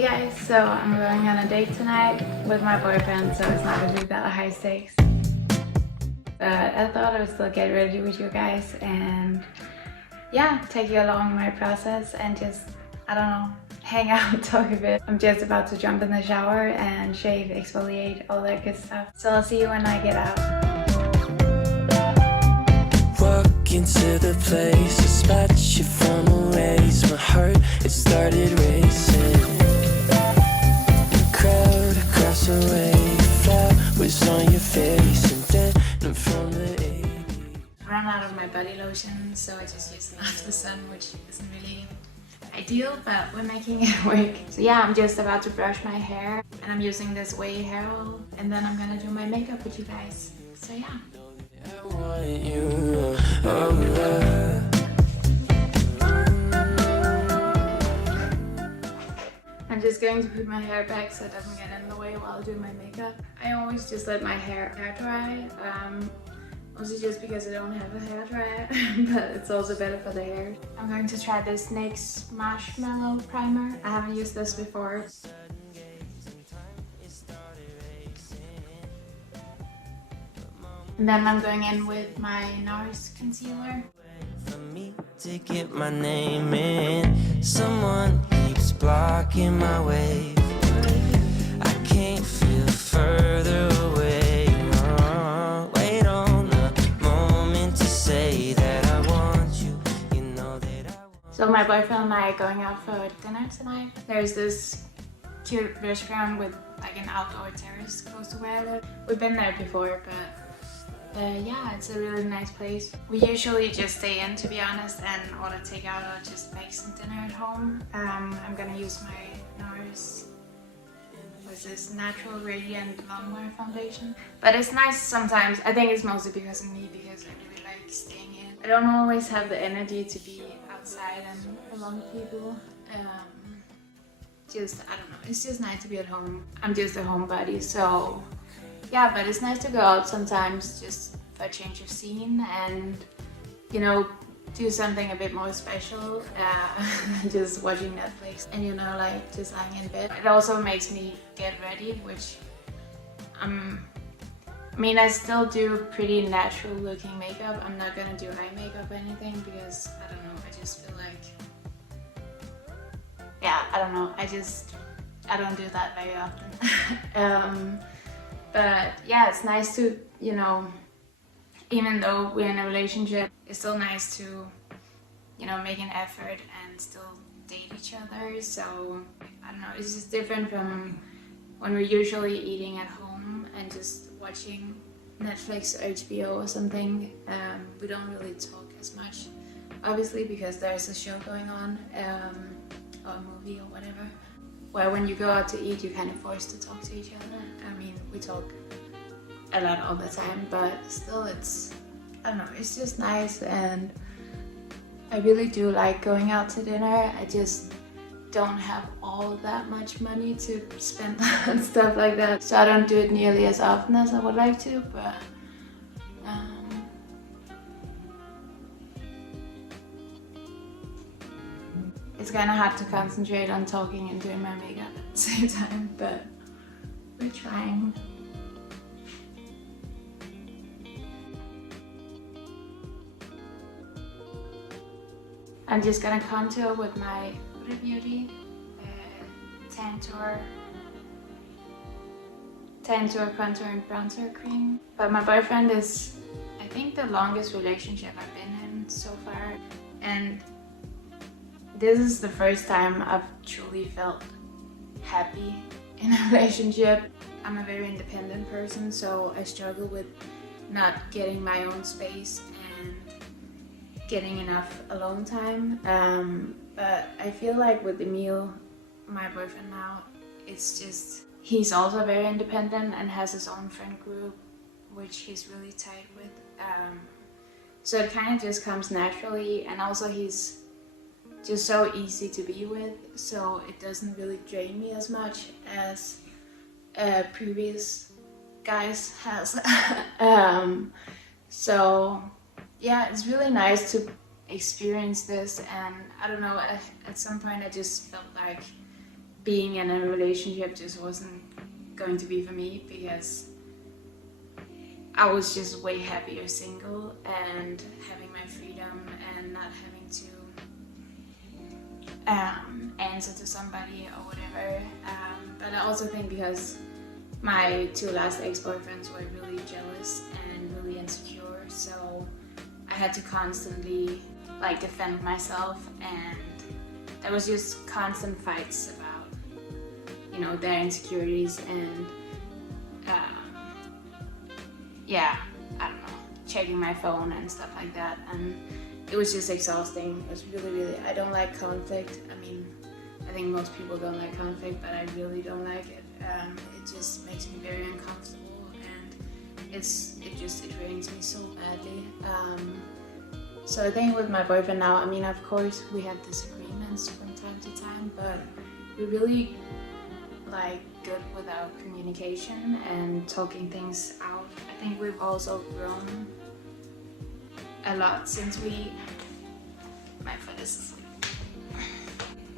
Hey guys, so I'm going on a date tonight with my boyfriend, so it's not gonna be that high stakes. But I thought I would still get ready with you guys and yeah, take you along my process and just, I don't know, hang out, talk a bit. I'm just about to jump in the shower and shave, exfoliate, all that good stuff. So I'll see you when I get out. Walk into the place, a spot you from a ways. My heart, it started racing. Crowd across the way, flowers on your face, and then from the 80s. I ran out of my body lotion, so I just used After the Sun, which isn't really ideal, but we're making it work. So yeah, I'm just about to brush my hair, and I'm using this Way hair oil, and then I'm gonna do my makeup with you guys. So yeah. I want you, oh, I'm just going to put my hair back so it doesn't get in the way while doing my makeup. I always just let my hair dry, also just because I don't have a hair dryer, but it's also better for the hair. I'm going to try this NYX Marshmallow Primer. I haven't used this before. And then I'm going in with my NARS concealer. for me to get my name in. Someone keeps blocking my way. I can't feel further away. Wait on the moment to say that I want you. You know that I want. So my boyfriend and I are going out for dinner tonight. There's this cute restaurant with like an outdoor terrace close to where I live. We've been there before, but yeah, it's a really nice place. We usually just stay in, to be honest, and order takeout or just make some dinner at home. I'm gonna use my NARS, what's this, Natural Radiant Longwear Foundation. But it's nice sometimes. I think it's mostly because of me, because I really like staying in. I don't always have the energy to be outside and among people. Just, I don't know, it's just nice to be at home. I'm just a homebody, so yeah, but it's nice to go out sometimes just for a change of scene and, you know, do something a bit more special, just watching Netflix and, you know, like just lying in bed. It also makes me get ready, which I mean, I still do pretty natural looking makeup. I'm not gonna do eye makeup or anything because, I don't know, I just feel like, yeah, I don't know, I don't do that very often. But yeah, it's nice to, you know, even though we're in a relationship, it's still nice to, you know, make an effort and still date each other. So, I don't know, it's just different from when we're usually eating at home and just watching Netflix or HBO or something. We don't really talk as much, obviously, because there's a show going on, or a movie or whatever. Where when you go out to eat, you're kind of forced to talk to each other. I mean, we talk a lot all the time, but still it's, I don't know, it's just nice, and I really do like going out to dinner. I just don't have all that much money to spend on stuff like that, so I don't do it nearly as often as I would like to, but it's kind of hard to concentrate on talking and doing my makeup at the same time, but we're trying. I'm just gonna contour with my Huda Beauty Tantour Contour and Bronzer Cream. But my boyfriend is, I think, the longest relationship I've been in so far, and this is the first time I've truly felt happy in a relationship. I'm a very independent person, so I struggle with not getting my own space and getting enough alone time. But I feel like with Emil, my boyfriend now, it's just, he's also very independent and has his own friend group, which he's really tight with. So it kind of just comes naturally, and also he's just so easy to be with, so it doesn't really drain me as much as previous guys has. So yeah, it's really nice to experience this, and I don't know, at some point I just felt like being in a relationship just wasn't going to be for me, because I was just way happier single and having my freedom and not having to answer to somebody or whatever. But I also think because my 2 last ex-boyfriends were really jealous and really insecure, so I had to constantly like defend myself, and there was just constant fights about, you know, their insecurities and yeah, I don't know, checking my phone and stuff like that, and it was just exhausting. It was really, I don't like conflict. I mean, I think most people don't like conflict, but I really don't like it. It just makes me very uncomfortable, and it drains me so badly. So I think with my boyfriend now, I mean, of course we have disagreements from time to time, but we're really like good with our communication and talking things out. I think we've also grown a lot since my foot is asleep.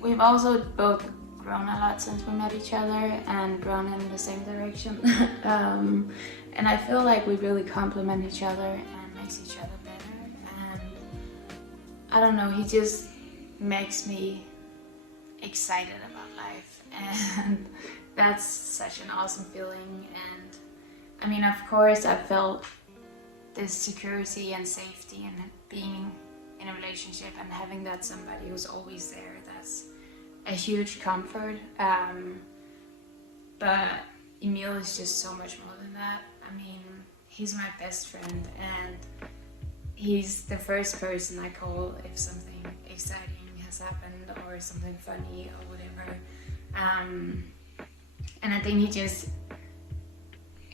We've also both grown a lot since we met each other and grown in the same direction. And I feel like we really complement each other and makes each other better. And I don't know, he just makes me excited about life, and that's such an awesome feeling. And I mean, of course I felt this security and safety in being in a relationship and having that somebody who's always there. That's a huge comfort. But Emil is just so much more than that. I mean, he's my best friend, and he's the first person I call if something exciting has happened or something funny or whatever. And I think he just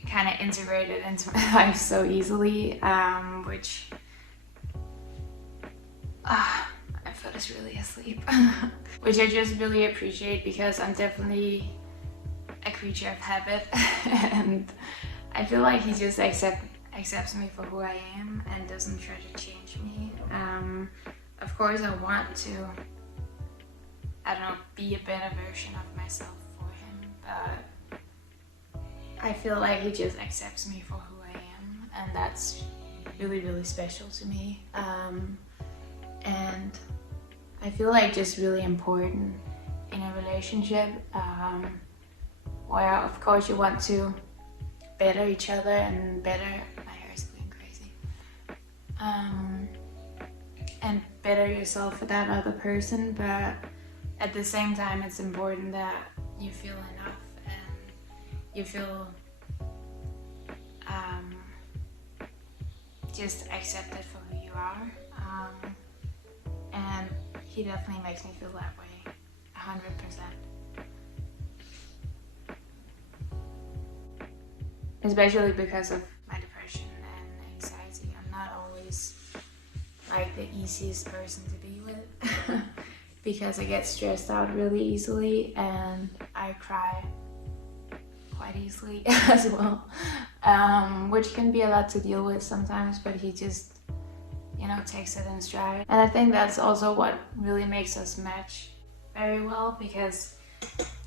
kind of integrated into my life so easily, which my foot is really asleep. Which I just really appreciate, because I'm definitely a creature of habit, and I feel like he just accepts me for who I am and doesn't try to change me. Of course I want to, I don't know, be a better version of myself for him, but I feel like he just accepts me for who I am, and that's really special to me. And I feel like just really important in a relationship, where of course you want to better each other and better, my hair is going crazy, and better yourself for that other person, but at the same time it's important that you feel enough and you feel just accepted for who you are. And he definitely makes me feel that way, 100%. Especially because of my depression and anxiety. I'm not always like the easiest person to be with because I get stressed out really easily and I cry quite easily as well, which can be a lot to deal with sometimes, but he just, you know, takes it in stride. And I think that's also what really makes us match very well, because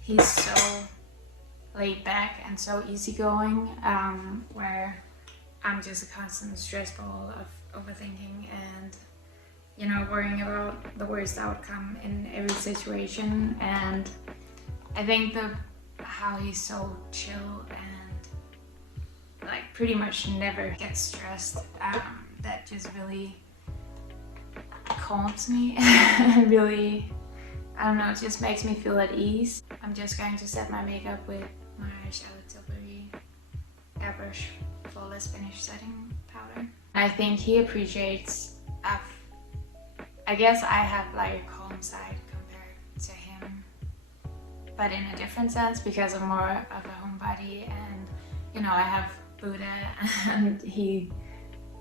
he's so laid back and so easygoing, where I'm just a constant stress ball of overthinking and, you know, worrying about the worst outcome in every situation. And I think how he's so chill and like pretty much never gets stressed, that just really calms me. Really, I don't know, it just makes me feel at ease. I'm just going to set my makeup with my Charlotte Tilbury Airbrush Flawless Finish Setting Powder. I think he appreciates, I guess I have like a calm side compared to him, but in a different sense, because I'm more of a homebody, and you know, I have Buddha, and he,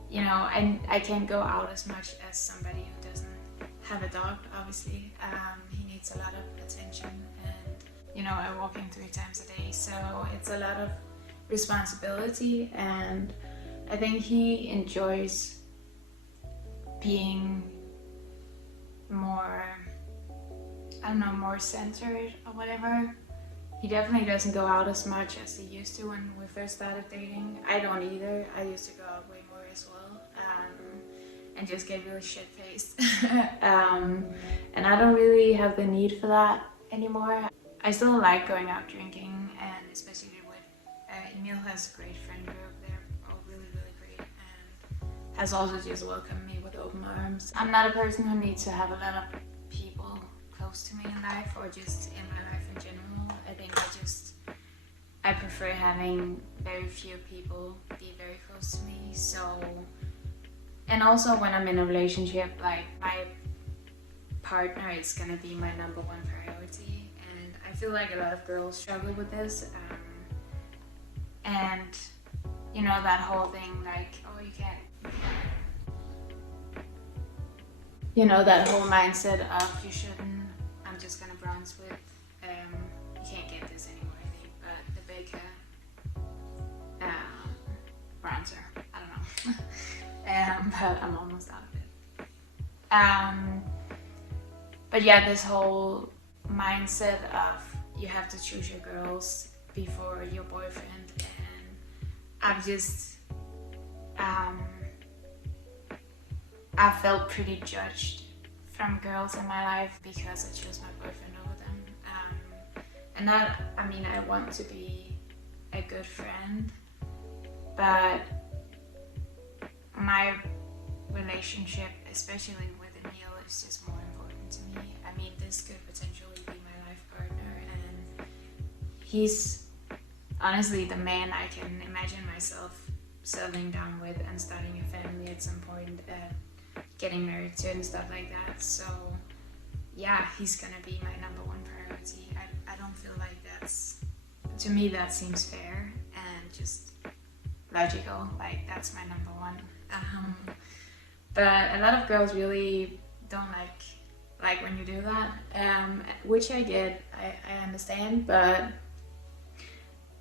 you know, I can't go out as much as somebody who doesn't have a dog, obviously. He needs a lot of attention, and you know, I walk him 3 times a day, so it's a lot of responsibility, and I think he enjoys being more, I don't know, more centered or whatever. He definitely doesn't go out as much as he used to when we first started dating. I don't either. I used to go out way more as well, and just get really shit-faced. And I don't really have the need for that anymore. I still like going out drinking, and especially with Emil has a great friend group. They're all really, really great, and has also just welcomed me with open arms. I'm not a person who needs to have a lot of people close to me in life, or just in my life in general. I think I prefer having very few people be very close to me. So, and also when I'm in a relationship, like my partner is gonna be my number one priority. And I feel like a lot of girls struggle with this. And you know, that whole thing like, oh, you can't, you know, that whole mindset of you shouldn't, I'm just gonna bronze with, you can't get this anymore, I think, but the big bronzer, I don't know. But I'm almost out of it. But yeah, this whole mindset of you have to choose your girls before your boyfriend, and I've just I felt pretty judged from girls in my life because I chose my boyfriend over them. And that, I mean, I want to be a good friend, but my relationship, especially with Emil, is just more important to me. I mean, this could potentially be my life partner, and he's honestly the man I can imagine myself settling down with and starting a family at some point, getting married to and stuff like that. So yeah, he's gonna be my number one priority. I don't feel like to me that seems fair and just logical, like that's my number one. But a lot of girls really don't like when you do that, which I get, I understand, but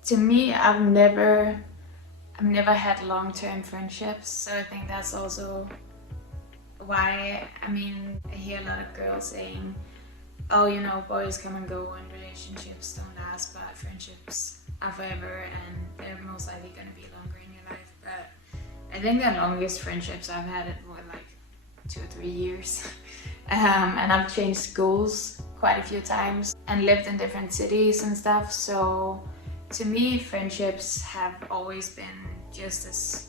to me, I've never had long-term friendships, so I think that's also why, I mean, I hear a lot of girls saying, oh, you know, boys come and go and relationships don't last, but friendships are forever and they're most likely going to be longer in your life. But I think the longest friendships I've had were like 2 or 3 years. And I've changed schools quite a few times and lived in different cities and stuff. So to me, friendships have always been just as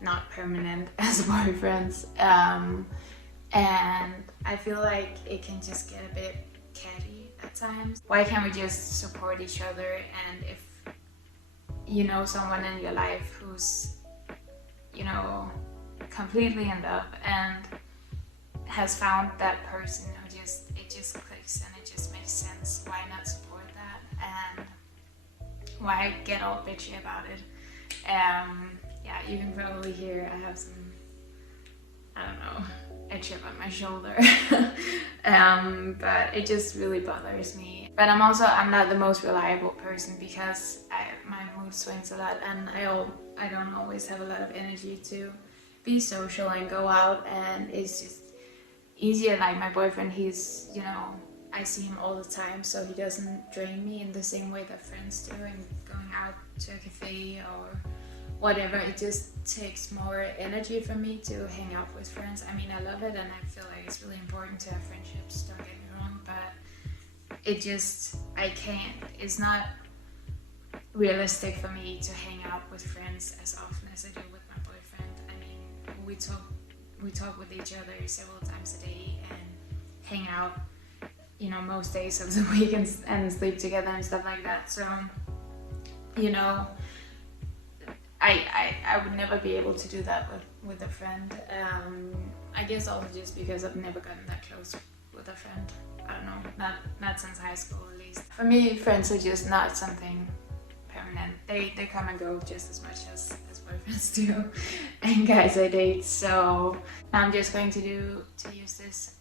not permanent as boyfriends. And I feel like it can just get a bit catty at times. Why can't we just support each other? And if you know someone in your life who's, you know, completely in love and has found that person who it just clicks and it just makes sense, why not support that? And why get all bitchy about it? Yeah, you can probably hear I have some, I don't know, a chip on my shoulder. But it just really bothers me. But I'm not the most reliable person because my mood swings a lot, and I don't always have a lot of energy to be social and go out, and it's just easier. Like my boyfriend, he's, you know, I see him all the time, so he doesn't drain me in the same way that friends do, and going out to a cafe or whatever, it just takes more energy for me to hang out with friends. I mean, I love it and I feel like it's really important to have friendships, don't get me wrong, but it's not realistic for me to hang out with friends as often as I do with my boyfriend. I mean, we talk with each other several times a day and hang out, you know, most days of the week and sleep together and stuff like that. So, you know, I would never be able to do that with a friend. I guess also just because I've never gotten that close with a friend. I don't know, not since high school at least. For me, friends are just not something permanent. They come and go just as much as boyfriends do and guys I date. So I'm just going to use this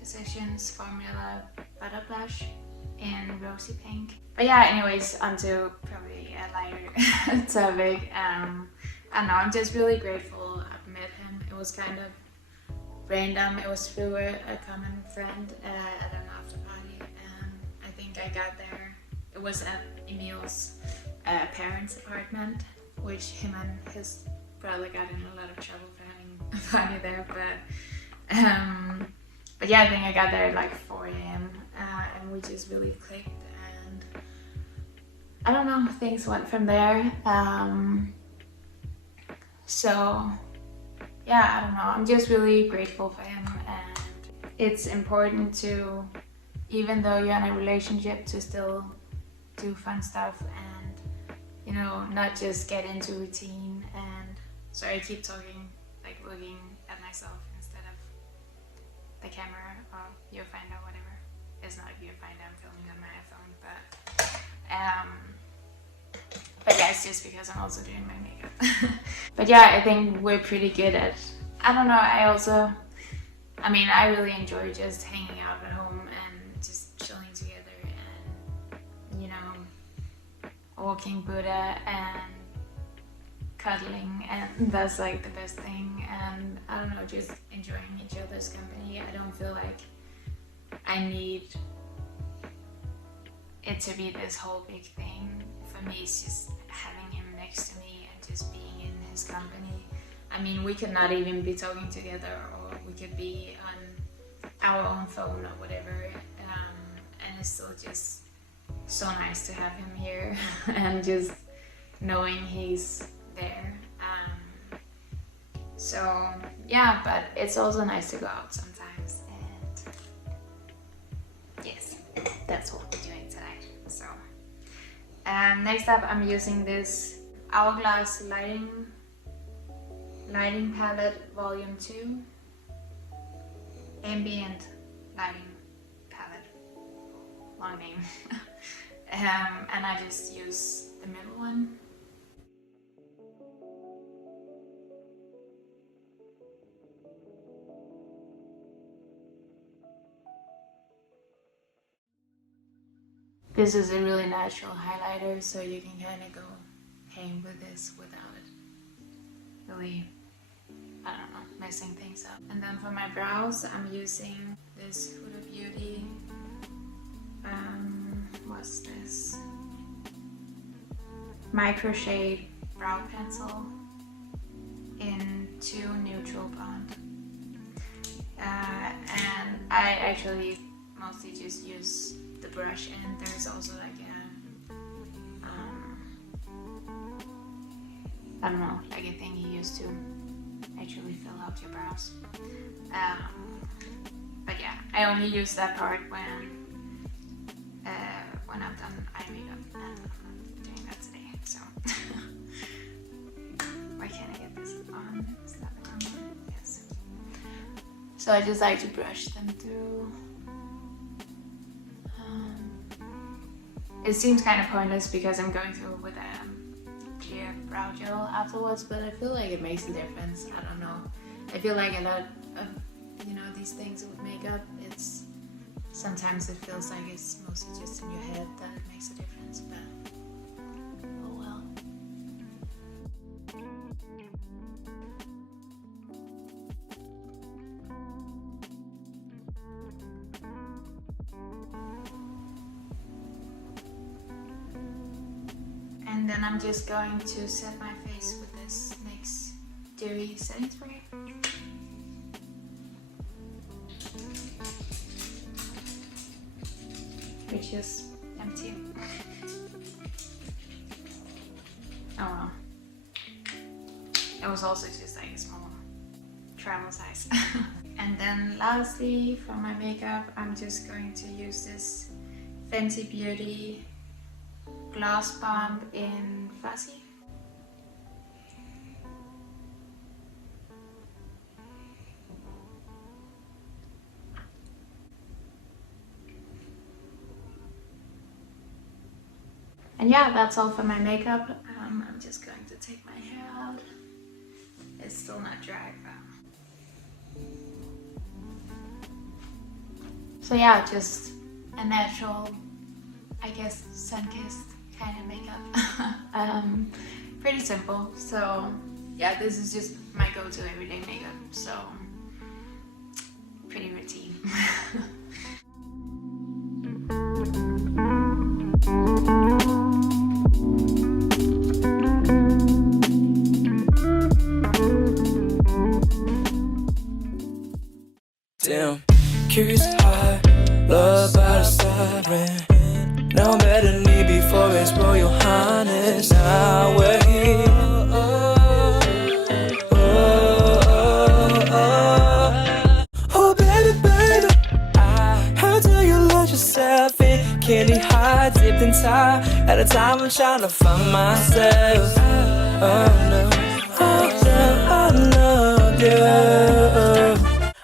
Physicians Formula Butter Blush in Rosy Pink. But yeah, anyways, onto probably a lighter topic. I don't know, I'm just really grateful I've met him. It was kind of random. It was through a common friend at an after party, and I think I got there it was at Emil's parents' apartment, which him and his brother got in a lot of trouble for having a party there. But yeah, I think I got there at like 4 a.m. And we just really clicked, and I don't know, things went from there. So yeah, I don't know, I'm just really grateful for him, and it's important to, even though you're in a relationship, to still do fun stuff and, you know, not just get into routine. And sorry, I keep talking, like looking at myself instead of the camera, or you'll find out whatever. It's not you'll find out, I'm filming on my iPhone, but yeah, it's just because I'm also doing my makeup. But yeah, I think we're pretty good at, I don't know, I mean, I really enjoy just hanging out at home and just chilling together and, you know, walking Buddha and cuddling, and that's like the best thing. And I don't know, just enjoying each other's company. I don't feel like I need it to be this whole big thing. For me, it's just having him next to me and just being in his company. I mean, we could not even be talking together, or we could be on our own phone or whatever, and it's still just so nice to have him here and just knowing he's there. So yeah, but it's also nice to go out sometimes, and yes, that's what we're doing tonight. So next up, I'm using this Hourglass lighting palette volume 2, ambient lighting palette, long name. And I just use the middle one. This is a really natural highlighter, so you can kind of go ham with this without it really, I don't know, messing things up. And then for my brows, I'm using this Huda Beauty, what's this? Micro Shade Brow Pencil in 2 Neutral Blonde. And I actually mostly just use the brush, and there's also like a, I don't know, like a thing you use to actually fill out your brows. But yeah, I only use that part when I've done eye makeup, and I'm not doing that today, so. Why can't I get this on? Is that the wrong one? Yes. So I just like to brush them through. It seems kind of pointless because I'm going through with a clear brow gel afterwards, but I feel like it makes a difference. I don't know. I feel like a lot of, you know, these things with makeup, it's sometimes it feels like it's mostly just in your head that it makes a difference, but oh well. And then I'm just going to set my face with this NYX Dewy setting spray. Which is empty. Oh well. It was also just like a small travel size. And then lastly, for my makeup, I'm just going to use this Fenty Beauty Gloss Bomb in Fuzzy. And yeah, that's all for my makeup. I'm just going to take my hair out. It's still not dry, but... So yeah, just a natural, I guess, sun-kissed kind of makeup. Pretty simple. So yeah, this is just my go-to everyday makeup. So pretty routine. Damn, curious high, love by the siren. Now I'm better than me before it's Royal Highness. Now we're here. Oh, baby, baby, how do you let yourself in? Candy high, dipped in tie. At a time I'm trying to find myself. Oh no, oh no, yeah.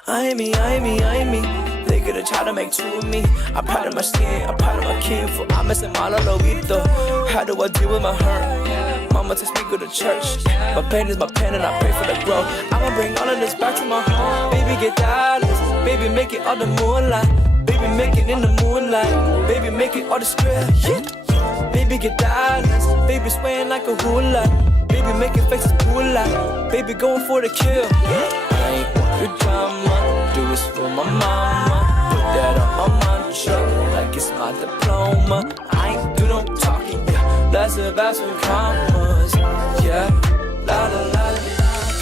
I me. They could've tried to make two of me. I'm proud of my skin, I'm proud of my kinfolk. I'm missing my lolito. How do I deal with my hurt? Mama takes me to the church. My pain is my pen and I pray for the growth. I'ma bring all of this back to my home. Baby, get dollars. Baby, make it all the moonlight. Baby, make it in the moonlight. Baby, make it all the square. Yeah. Baby, get dollars. Baby, swaying like a hula. Baby, making faces cool like. Baby, going for the kill. I ain't want your drama. Do this for my mama. Put that on my mantra, like it's my diploma. I ain't do no talking, yeah. Let's about some commas, yeah. La la la la,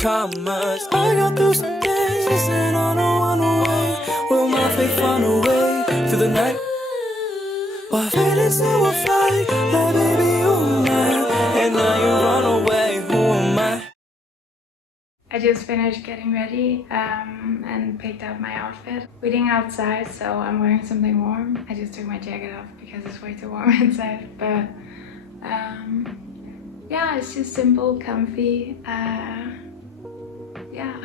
commas. I got through some days and I don't wanna wait. Will my faith find a way through the night? While feeling so afraid, like baby you're mine, and now you run away. Who am I? I just finished getting ready and picked out my outfit. Waiting outside, so I'm wearing something warm. I just took my jacket off because it's way too warm inside. But yeah, it's just simple, comfy. Yeah.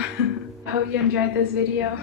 I hope you enjoyed this video.